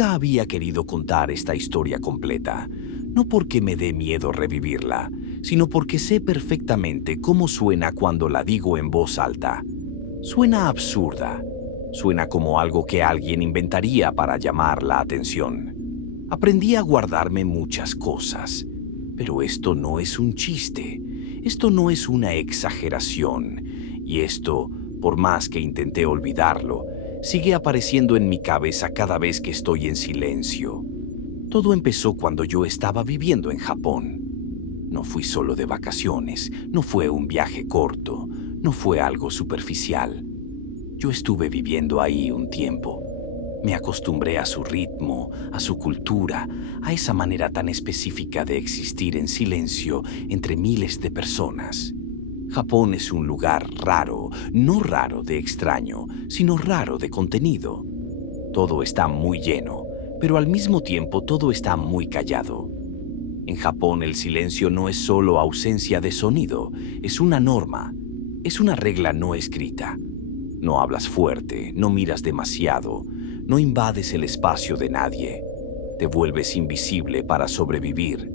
Nunca había querido contar esta historia completa, no porque me dé miedo revivirla, sino porque sé perfectamente cómo suena cuando la digo en voz alta. Suena absurda, suena como algo que alguien inventaría para llamar la atención. Aprendí a guardarme muchas cosas, pero esto no es un chiste, esto no es una exageración, y esto, por más que intenté olvidarlo, sigue apareciendo en mi cabeza cada vez que estoy en silencio. Todo empezó cuando yo estaba viviendo en Japón. No fui solo de vacaciones, no fue un viaje corto, no fue algo superficial. Yo estuve viviendo ahí un tiempo. Me acostumbré a su ritmo, a su cultura, a esa manera tan específica de existir en silencio entre miles de personas. Japón es un lugar raro, no raro de extraño, sino raro de contenido. Todo está muy lleno, pero al mismo tiempo todo está muy callado. En Japón el silencio no es solo ausencia de sonido, es una norma, es una regla no escrita. No hablas fuerte, no miras demasiado, no invades el espacio de nadie. Te vuelves invisible para sobrevivir.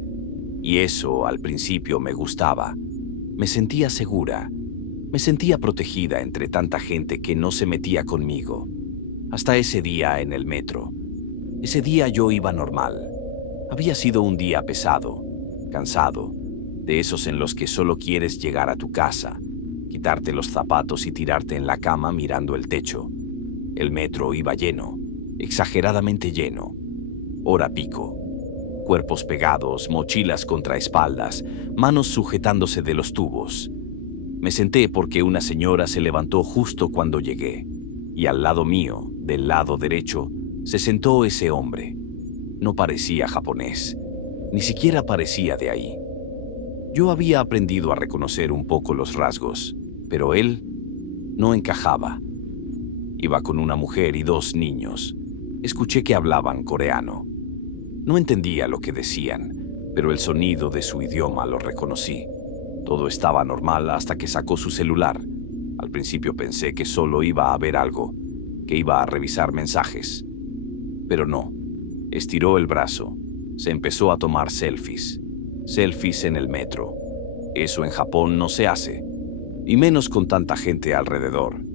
Y eso al principio me gustaba. Me sentía segura, me sentía protegida entre tanta gente que no se metía conmigo. Hasta ese día en el metro. Ese día yo iba normal. Había sido un día pesado, cansado, de esos en los que solo quieres llegar a tu casa, quitarte los zapatos y tirarte en la cama mirando el techo. El metro iba lleno, exageradamente lleno. Hora pico. Cuerpos pegados, mochilas contra espaldas, manos sujetándose de los tubos. Me senté porque una señora se levantó justo cuando llegué, y al lado mío, del lado derecho, se sentó ese hombre. No parecía japonés, ni siquiera parecía de ahí. Yo había aprendido a reconocer un poco los rasgos, pero él no encajaba. Iba con una mujer y 2 niños. Escuché que hablaban coreano. No entendía lo que decían, pero el sonido de su idioma lo reconocí. Todo estaba normal hasta que sacó su celular. Al principio pensé que solo iba a ver algo, que iba a revisar mensajes. Pero no. Estiró el brazo. Se empezó a tomar selfies. Selfies en el metro. Eso en Japón no se hace, y menos con tanta gente alrededor.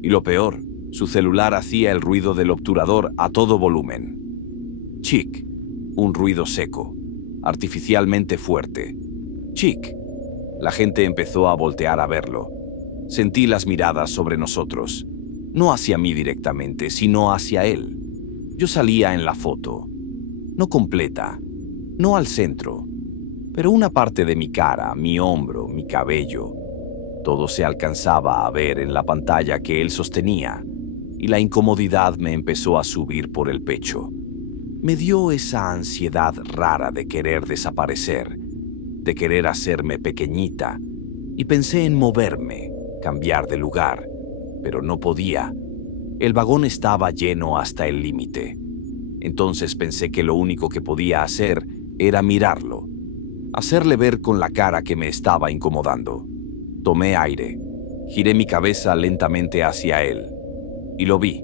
Y lo peor, su celular hacía el ruido del obturador a todo volumen. Chic. Un ruido seco, artificialmente fuerte. Chic. La gente empezó a voltear a verlo. Sentí las miradas sobre nosotros, no hacia mí directamente, sino hacia él. Yo salía en la foto, no completa, no al centro, pero una parte de mi cara, mi hombro, mi cabello, todo se alcanzaba a ver en la pantalla que él sostenía, y la incomodidad me empezó a subir por el pecho. Me dio esa ansiedad rara de querer desaparecer, de querer hacerme pequeñita, y pensé en moverme, cambiar de lugar, pero no podía. El vagón estaba lleno hasta el límite. Entonces pensé que lo único que podía hacer era mirarlo, hacerle ver con la cara que me estaba incomodando. Tomé aire, giré mi cabeza lentamente hacia él, y lo vi.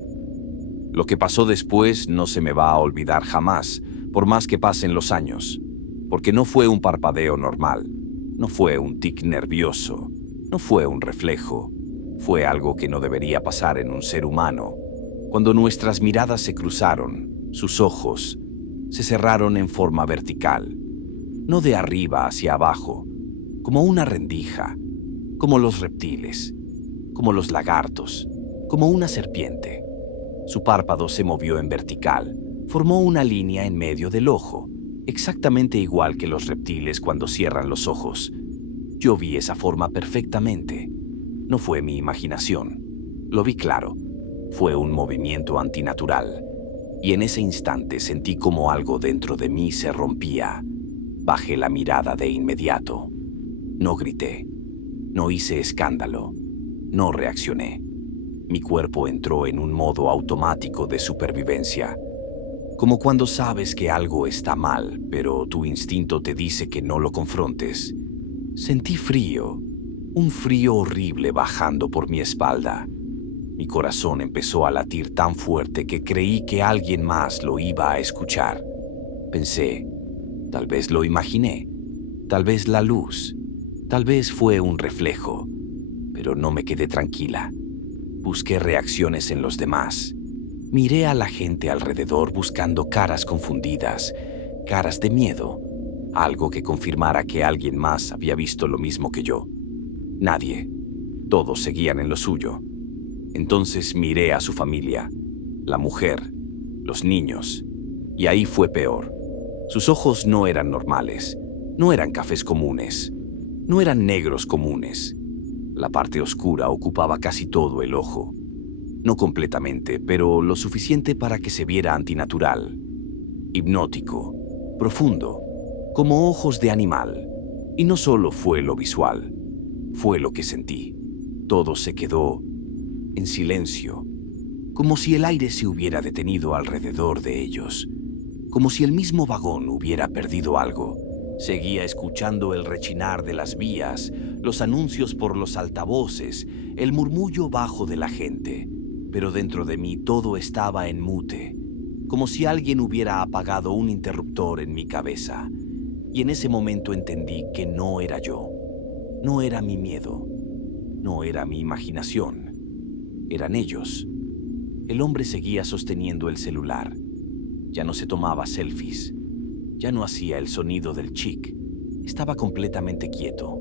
Lo que pasó después no se me va a olvidar jamás, por más que pasen los años, porque no fue un parpadeo normal, no fue un tic nervioso, no fue un reflejo, fue algo que no debería pasar en un ser humano. Cuando nuestras miradas se cruzaron, sus ojos se cerraron en forma vertical, no de arriba hacia abajo, como una rendija, como los reptiles, como los lagartos, como una serpiente. Su párpado se movió en vertical, formó una línea en medio del ojo, exactamente igual que los reptiles cuando cierran los ojos. Yo vi esa forma perfectamente. No fue mi imaginación. Lo vi claro. Fue un movimiento antinatural. Y en ese instante sentí como algo dentro de mí se rompía. Bajé la mirada de inmediato. No grité. No hice escándalo. No reaccioné. Mi cuerpo entró en un modo automático de supervivencia. Como cuando sabes que algo está mal, pero tu instinto te dice que no lo confrontes. Sentí frío, un frío horrible bajando por mi espalda. Mi corazón empezó a latir tan fuerte que creí que alguien más lo iba a escuchar. Pensé, tal vez lo imaginé, tal vez la luz, tal vez fue un reflejo, pero no me quedé tranquila. Busqué reacciones en los demás. Miré a la gente alrededor buscando caras confundidas, caras de miedo, algo que confirmara que alguien más había visto lo mismo que yo. Nadie. Todos seguían en lo suyo. Entonces miré a su familia, la mujer, los niños, y ahí fue peor. Sus ojos no eran normales, no eran cafés comunes, no eran negros comunes. La parte oscura ocupaba casi todo el ojo. No completamente, pero lo suficiente para que se viera antinatural, hipnótico, profundo, como ojos de animal. Y no solo fue lo visual, fue lo que sentí. Todo se quedó en silencio, como si el aire se hubiera detenido alrededor de ellos, como si el mismo vagón hubiera perdido algo. Seguía escuchando el rechinar de las vías, los anuncios por los altavoces, el murmullo bajo de la gente, pero dentro de mí todo estaba en mute, como si alguien hubiera apagado un interruptor en mi cabeza. Y en ese momento entendí que no era yo, no era mi miedo, no era mi imaginación. Eran ellos. El hombre seguía sosteniendo el celular. Ya no se tomaba selfies. Ya no hacía el sonido del chic. Estaba completamente quieto.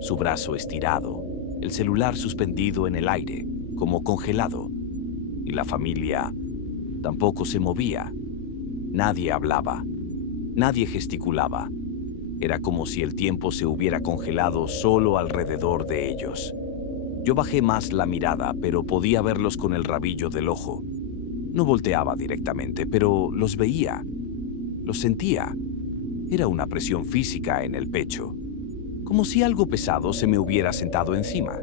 Su brazo estirado, el celular suspendido en el aire, como congelado. Y la familia tampoco se movía. Nadie hablaba. Nadie gesticulaba. Era como si el tiempo se hubiera congelado solo alrededor de ellos. Yo bajé más la mirada, pero podía verlos con el rabillo del ojo. No volteaba directamente, pero los veía. Los sentía. Era una presión física en el pecho, como si algo pesado se me hubiera sentado encima.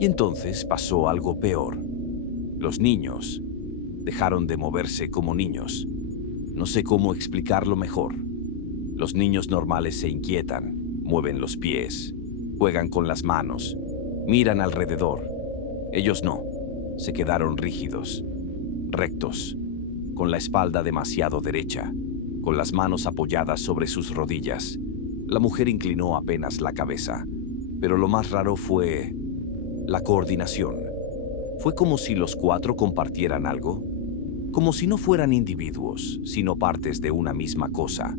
Y entonces pasó algo peor. Los niños dejaron de moverse como niños. No sé cómo explicarlo mejor. Los niños normales se inquietan, mueven los pies, juegan con las manos, miran alrededor. Ellos no. Se quedaron rígidos, rectos, con la espalda demasiado derecha, con las manos apoyadas sobre sus rodillas. La mujer inclinó apenas la cabeza, pero lo más raro fue la coordinación. Fue como si los cuatro compartieran algo, como si no fueran individuos, sino partes de una misma cosa,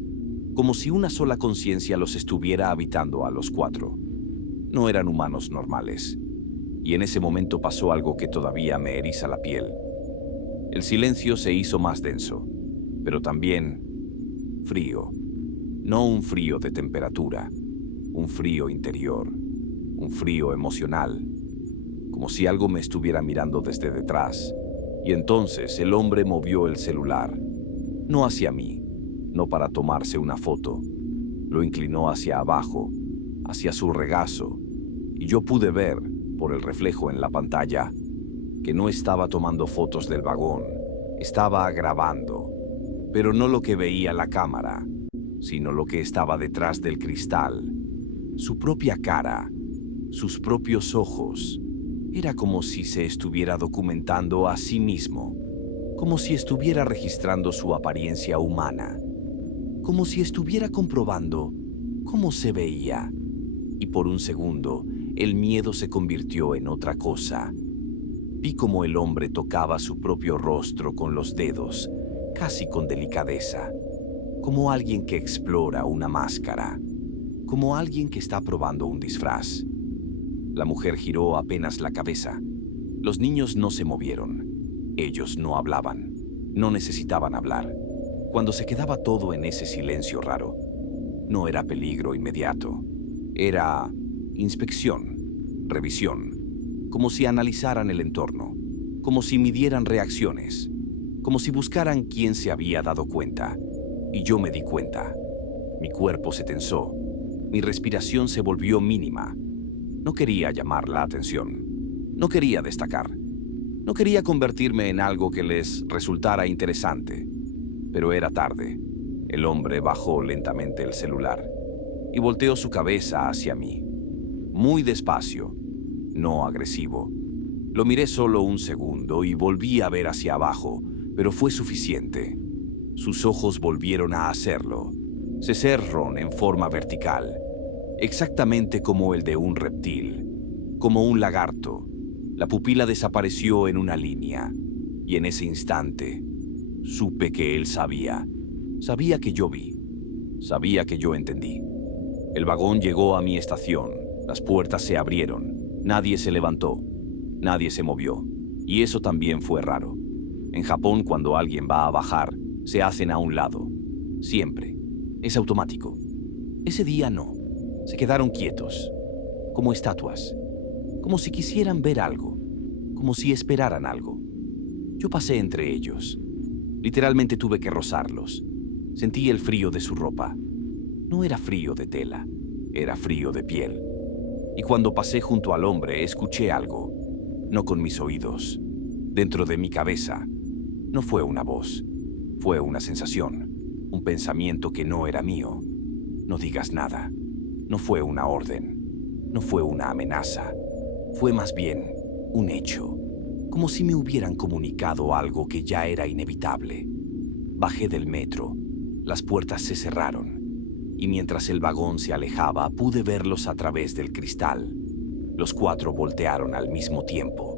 como si una sola conciencia los estuviera habitando a los cuatro. No eran humanos normales. Y en ese momento pasó algo que todavía me eriza la piel. El silencio se hizo más denso, pero también frío. No un frío de temperatura, un frío interior, un frío emocional, como si algo me estuviera mirando desde detrás. Y entonces el hombre movió el celular, no hacia mí, no para tomarse una foto. Lo inclinó hacia abajo, hacia su regazo, y yo pude ver, por el reflejo en la pantalla, que no estaba tomando fotos del vagón, estaba grabando, pero no lo que veía la cámara, sino lo que estaba detrás del cristal, su propia cara, sus propios ojos. Era como si se estuviera documentando a sí mismo, como si estuviera registrando su apariencia humana, como si estuviera comprobando cómo se veía. Y por un segundo, el miedo se convirtió en otra cosa. Vi cómo el hombre tocaba su propio rostro con los dedos, casi con delicadeza, como alguien que explora una máscara, como alguien que está probando un disfraz. La mujer giró apenas la cabeza. Los niños no se movieron. Ellos no hablaban. No necesitaban hablar. Cuando se quedaba todo en ese silencio raro, no era peligro inmediato. Era inspección, revisión, como si analizaran el entorno, como si midieran reacciones, como si buscaran quién se había dado cuenta. Y yo me di cuenta. Mi cuerpo se tensó, mi respiración se volvió mínima. No quería llamar la atención, no quería destacar, no quería convertirme en algo que les resultara interesante. Pero era tarde. El hombre bajó lentamente el celular y volteó su cabeza hacia mí. Muy despacio, no agresivo. Lo miré solo un segundo y volví a ver hacia abajo, pero fue suficiente. Sus ojos volvieron a hacerlo. Se cerraron en forma vertical, exactamente como el de un reptil, como un lagarto. La pupila desapareció en una línea, y en ese instante supe que él sabía. Sabía que yo vi. Sabía que yo entendí. El vagón llegó a mi estación. Las puertas se abrieron. Nadie se levantó. Nadie se movió. Y eso también fue raro. En Japón, cuando alguien va a bajar, se hacen a un lado. Siempre. Es automático. Ese día no. Se quedaron quietos, como estatuas, como si quisieran ver algo, como si esperaran algo. Yo pasé entre ellos. Literalmente tuve que rozarlos. Sentí el frío de su ropa. No era frío de tela, era frío de piel. Y cuando pasé junto al hombre, escuché algo, no con mis oídos, dentro de mi cabeza. No fue una voz, fue una sensación, un pensamiento que no era mío. No digas nada. No fue una orden, no fue una amenaza, fue más bien un hecho, como si me hubieran comunicado algo que ya era inevitable. Bajé del metro, las puertas se cerraron, y mientras el vagón se alejaba pude verlos a través del cristal. Los cuatro voltearon al mismo tiempo,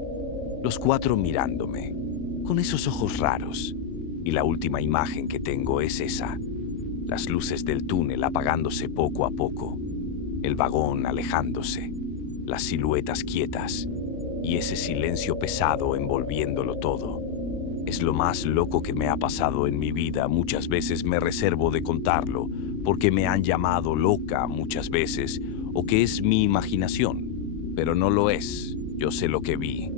los cuatro mirándome, con esos ojos raros, y la última imagen que tengo es esa, las luces del túnel apagándose poco a poco. El vagón alejándose, las siluetas quietas y ese silencio pesado envolviéndolo todo. Es lo más loco que me ha pasado en mi vida. Muchas veces me reservo de contarlo porque me han llamado loca muchas veces o que es mi imaginación. Pero no lo es. Yo sé lo que vi.